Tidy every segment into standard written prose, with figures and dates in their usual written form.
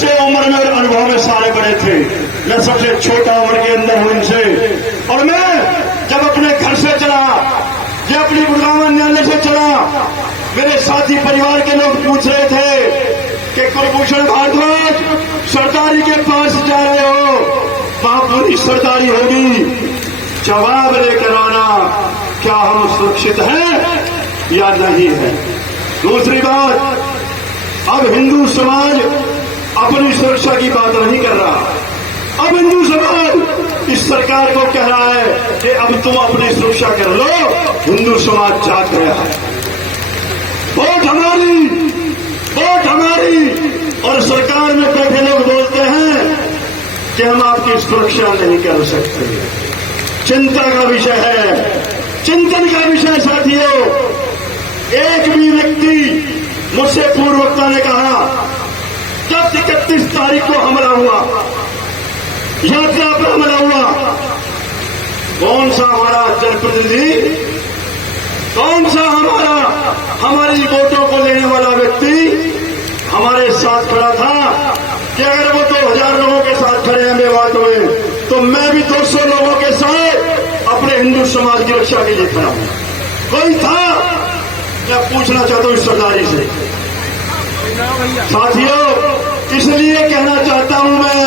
मुझसे उम्र में और अनुभव में सारे बड़े थे। मैं सबसे छोटा उम्र के अंदर हूं इनसे। और मैं जब अपने घर से चला, जब अपनी गुड़गांव न्यायालय से चला, मेरे साथी परिवार के लोग पूछ रहे थे कि कुलभूषण भारद्वाज सरदारी के पास जा रहे हो, वहां पूरी सरदारी होगी, जवाब लेकर आना क्या हम सुरक्षित हैं या नहीं है। दूसरी बात, अब हिंदू समाज अपनी सुरक्षा की बात नहीं कर रहा। अब हिंदू समाज इस सरकार को कह रहा है कि अब तुम अपनी सुरक्षा कर लो। हिंदू समाज जाग गया है, वोट हमारी। और सरकार में बैठे लोग बोलते हैं कि हम आपकी सुरक्षा नहीं कर सकते। चिंता का विषय है, चिंतन का विषय साथियों। एक भी व्यक्ति, मुझसे पूर्व वक्ता ने कहा, जब 31 तारीख को हमला हुआ, यात्रा पर हमला हुआ, कौन सा हमारा जनप्रतिनिधि, कौन सा हमारी वोटों को लेने वाला व्यक्ति हमारे साथ खड़ा था कि अगर वो 2000 लोगों के साथ खड़े हैं मेवात में, तो मैं भी 200 लोगों के साथ अपने हिंदू समाज की रक्षा के लिए खड़ा हूं। कोई था? मैं पूछना चाहता हूं इस सरदारी से। साथियों, इसलिए कहना चाहता हूं मैं,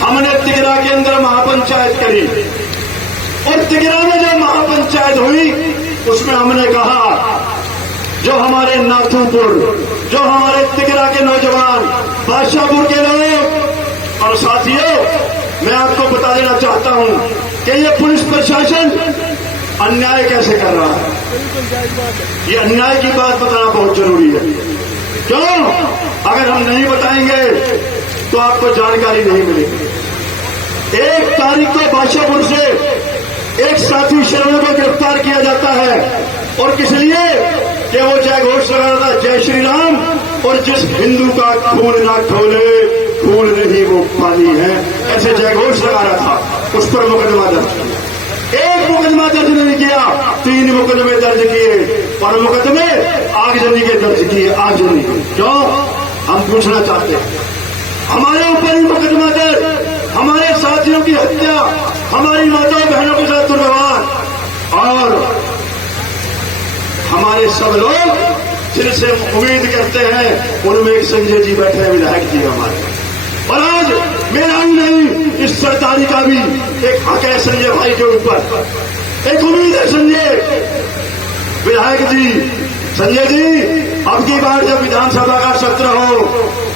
हमने तिगरा के अंदर महापंचायत करी और तिगरा में जो महापंचायत हुई उसमें हमने कहा जो हमारे नाथूपुर, जो हमारे तिगरा के नौजवान, बादशाहपुर के लोग, और साथियों मैं आपको बता देना चाहता हूं कि ये पुलिस प्रशासन अन्याय कैसे कर रहा है। ये अन्याय की बात बताना बहुत जरूरी है। क्यों? अगर हम नहीं बताएंगे तो आपको जानकारी नहीं मिलेगी। 1 तारीख को बादशाहपुर से एक साथी शरणों को गिरफ्तार किया जाता है, और किस लिए कि वो जय घोष लगा रहा था, जय श्री राम, और जिस हिंदू का खून ना खोले खून नहीं वो पानी है, ऐसे जय घोष लगा रहा था। उस पर मुकदमा दर्ज किया। 1 मुकदमा दर्ज नहीं किया, 3 मुकदमे दर्ज किए, और मुकदमे आगजनी के दर्ज किए। आगजनी क्यों? हम पूछना चाहते हैं। हमारे ऊपर ही मुकदमा दर्ज, हमारे साथियों की हत्या, हमारी माताओं बहनों के साथ दुर्व्यवहार, और हमारे सब लोग जिनसे उम्मीद करते हैं उनमें एक संजय जी बैठे हैं, विधायक जी हमारे। और आज मेरा ही नहीं, इस सरदारी का भी एक हक है संजय भाई के ऊपर, एक उम्मीद है संजय विधायक जी। संजय जी, अब की बार जब विधानसभा का सत्र हो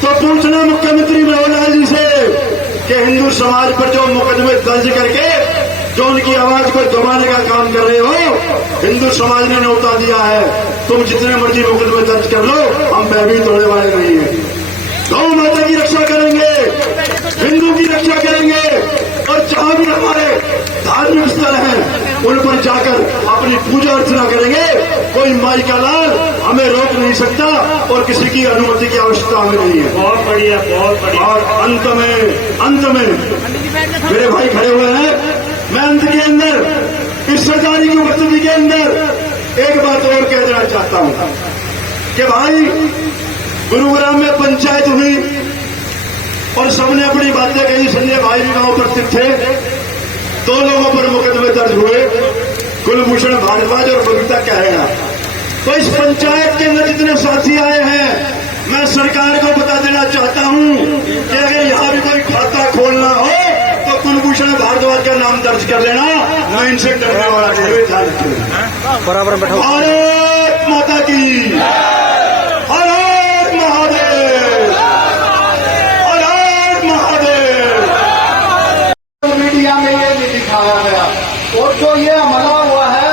तो पूछना मुख्यमंत्री मनोहर लाल जी से कि हिंदू समाज पर जो मुकदमे दर्ज करके जो उनकी आवाज को दबाने का काम कर रहे हो, हिंदू समाज ने न्योता दिया है, तुम जितने मर्जी मुकदमे दर्ज कर लो, हम भयभीत होने वाले नहीं है। गौ माता की रक्षा करेंगे, हिंदू की रक्षा करेंगे, और जहां भी हमारे धार्मिक स्थल हैं उन पर जाकर अपनी पूजा अर्चना करेंगे। कोई माई का लाल हमें रोक नहीं सकता, और किसी की अनुमति की आवश्यकता हमें नहीं है। बहुत बढ़िया, बहुत बढ़िया। और अंत में मेरे भाई खड़े हुए हैं, मैं अंत के अंदर इस सरदारी की उपस्थिति के अंदर एक बात और कह देना चाहता हूं कि भाई, गुरुग्राम में पंचायत हुई और सबने अपनी बातें कही। संजय भाई भी वहां उपस्थित थे। 2 लोगों पर मुकदमे दर्ज हुए, कुलभूषण भारद्वाज और बबीता कहना। तो इस पंचायत के अंदर जितने साथी आए हैं, मैं सरकार को बता देना चाहता हूं कि अगर यहां भी कोई खाता खोलना हो तो कुलभूषण भारद्वाज का नाम दर्ज कर लेना। मैं इनसे डरने वाला नहीं। बराबर बैठो। भारत माता की, हर हर महादेव, हर हर महादेव। मीडिया में ये भी दिखाया गया, और जो ये हमला हुआ है,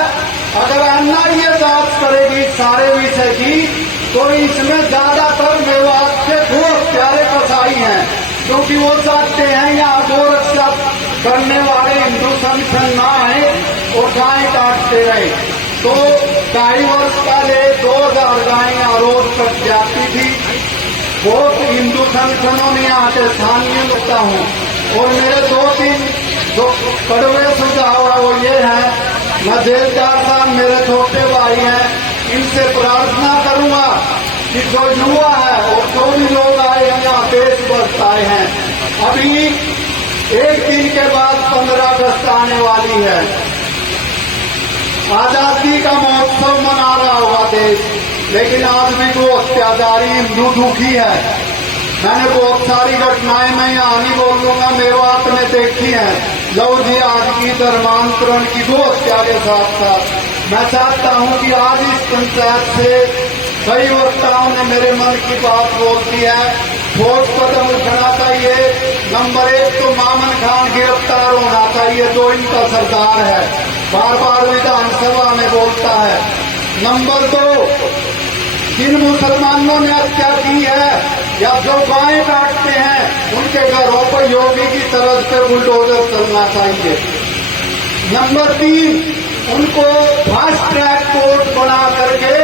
अगर एनआईए जांच करेगी सारे विषय की, तो इसमें ज्यादातर मेवात के 2 प्यारे कसाई हैं, क्योंकि वो चाहते हैं यहाँ गोरक्षा करने वाले हिंदू संगठन ना आए और गाय काटते रहे। तो 2.5 वर्ष पहले 2000 गायें रोड पर जाती थी। बहुत हिंदू संगठनों ने यहाँ के स्थानीय होता हूँ, और मेरे 2-3 जो कड़वे सुझाव है वो ये है, मैं जेलदार साहब मेरे छोटे भाई हैं, इनसे प्रार्थना करूंगा कि जो युवा है और जो भी लोग आए हैं यहाँ अगस्त आए हैं। अभी एक दिन के बाद 15 अगस्त आने वाली है। आजादी का महोत्सव मना रहा होगा देश, लेकिन आज भी वो अत्याचारी हिंदू दुखी है। मैंने बहुत सारी घटनाएं मैं यहाँ नहीं बोलूंगा, मेवात में देखी है। लव जिहाद की, धर्मांतरण की, गो हत्या के साथ साथ मैं चाहता हूँ कि आज इस पंचायत से कई वक्ताओं ने मेरे मन की बात बोल दी है। ठोस कदम उठना चाहिए। नंबर 1 तो मामन खान गिरफ्तार होना चाहिए, जो इनका सरदार है, बार बार विधानसभा में बोलता है। नंबर 2, जिन मुसलमानों ने हत्या की है या जो गायें काटते हैं, उनके घरों पर योगी की तरफ से बुलडोजर चलना चाहिए। नंबर 3, उनको फास्ट ट्रैक कोर्ट बना करके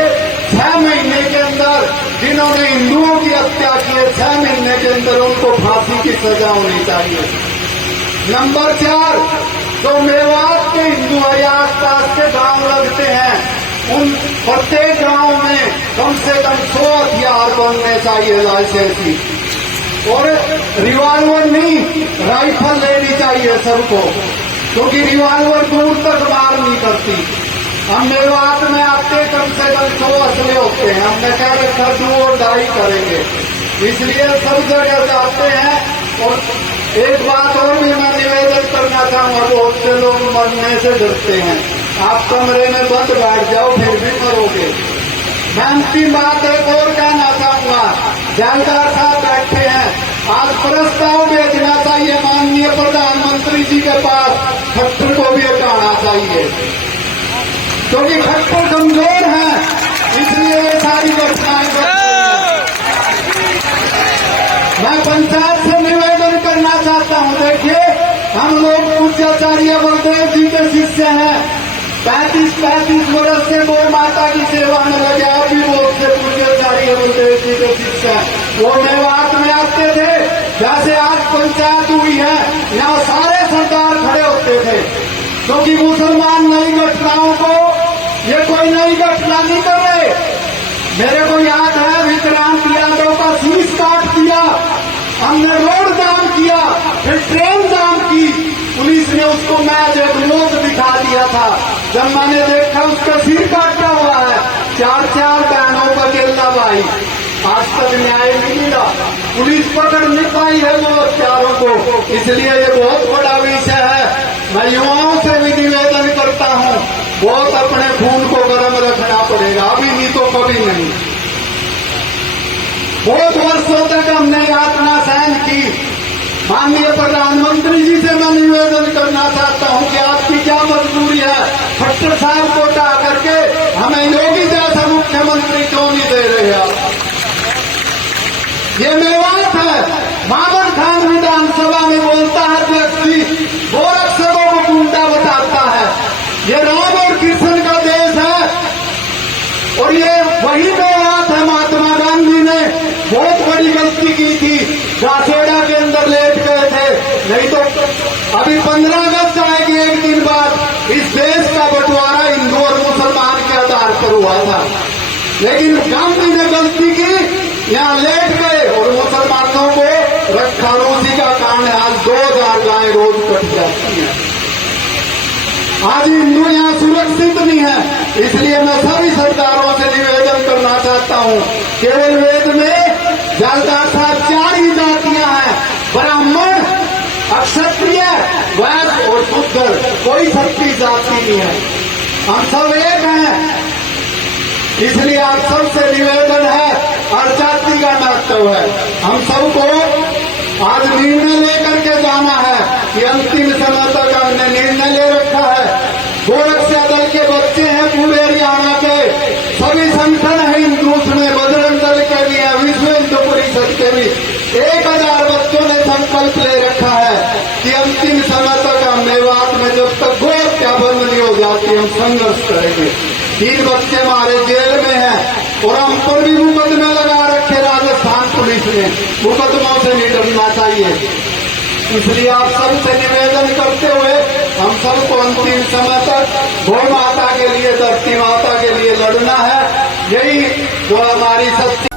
6 महीने के अंदर, जिन्होंने हिंदुओं की हत्या की है, 6 महीने के अंदर उनको फांसी की सजा होनी चाहिए। नंबर 4, जो मेवात के हिंदू है, आसपास के गांव लगते हैं, उन प्रत्येक गांव में कम से कम 100 हथियार बनने चाहिए लाइसेंस की, और रिवॉल्वर नहीं, राइफल लेनी चाहिए सबको, क्योंकि रिवॉल्वर दूर तक मार नहीं करती। हम मेवात में आते कम से कम 100 असले होते हैं, हमने कह रखा 2 और 2.5 करेंगे, इसलिए सब जगह जाते हैं। और एक बात और भी मैं निवेदन करना चाहूंगा, बहुत से लोग मरने से डरते हैं। आप कमरे में बंद बैठ जाओ, फिर भी मरोगे। मैं अंतिम बात एक और कहना चाहूंगा, जलदार साहब बैठे हैं, आज प्रस्ताव भेजना चाहिए माननीय प्रधानमंत्री जी के पास, खट्टर को भी हटाना चाहिए, क्योंकि खट्टर कमजोर है, इसलिए ये सारी घटनाएं घटती हैं। मैं पंचायत से निवेदन करना चाहता हूं, देखिए हम लोग पूज्याचार्य बलदेव जी के शिष्य हैं। 35 वर्ष से गौ माता की सेवा में लगे, अभी वो उससे पूज्याचार्य बलदेव जी के शिष्य हैं। वो मेवात में आते थे, जैसे आज पंचायत हुई है, यहाँ सारे सरदार खड़े होते थे, क्योंकि मुसलमान नई घटनाओं को, ये कोई नई घटना नहीं कर रहे। मेरे को याद है विक्रांत यादव का शीश काट दिया, हमने रोड जाम किया, फिर ट्रेन जाम की, पुलिस ने उसको मैच एक नोट दिखा दिया था। जब मैंने देखा उसका सिर काटा हुआ है, 4 बहनों का केला भाई, आज तक न्याय नहीं मिला, पुलिस पकड़ नहीं पाई है वो हत्यारों को। इसलिए ये बहुत बड़ा विषय है। मैं युवाओं से भी निवेदन करता हूं, बहुत अपने खून को गर्म रखना पड़ेगा, अभी नहीं तो कभी नहीं। बहुत वर्षों तक हमने यातना सहन की। माननीय प्रधानमंत्री जी से मैं निवेदन करना चाहता हूं कि आपकी क्या मजबूरी है, खट्टर साहब को हटा करके हमें योगी जैसा मुख्यमंत्री क्यों नहीं दे रहे आप? ये मेवात है। मामन खान विधानसभा में बोलता है व्यक्ति, गोरख सबों को गुंडा बताता है। ये राम और कृष्ण का देश है, और ये वही मेवात है। महात्मा गांधी ने बहुत बड़ी गलती की थी, गाछेड़ा के अंदर लेट गए थे, नहीं तो अभी 15 अगस्त आएगी एक दिन बाद। इस देश का बंटवारा हिंदू और मुसलमान के आधार पर हुआ था, लेकिन गांधी ने गलती की, यहाँ लेट गए और मुसलमानों को रखा। उसी का कारण आज 2000 गायें रोज कट जाती हैं। आज हिंदू यहाँ सुरक्षित नहीं है, इसलिए मैं सभी सरदारों से निवेदन करना चाहता हूँ, केवल वेद में जलदार साहब 4 ही जातियां हैं, ब्राह्मण, क्षत्रिय, वैश्य और शूद्र, कोई 36 जाति नहीं है, हम सब एक हैं। इसलिए आप सबसे निवेदन है, हर जाति का महत्व है। हम सबको आज निर्णय लेकर के जाना है कि अंतिम समय तक हमने निर्णय ले रखा है। गोरक्षा दल के बच्चे हैं पूरे हरियाणा के, सभी संगठन है हिंदू में, बजरंग दल के भी है, विश्व हिंदू परिषद के भी 1000 बच्चों ने संकल्प ले रखा है कि अंतिम समय तक हम मेवात में जब तक गो हत्या बंद नहीं हो जाती हम संघर्ष करेंगे। 3 बच्चे हमारे जेल में हैं और हम पर भी मुकदमे लगा रखे राजस्थान पुलिस ने, मुकदमों से नहीं डरना चाहिए। इसलिए आप सबसे निवेदन करते हुए हम सबको अंतिम समय तक गौ माता के लिए, धरती माता के लिए लड़ना है। यही जो हमारी सच्ची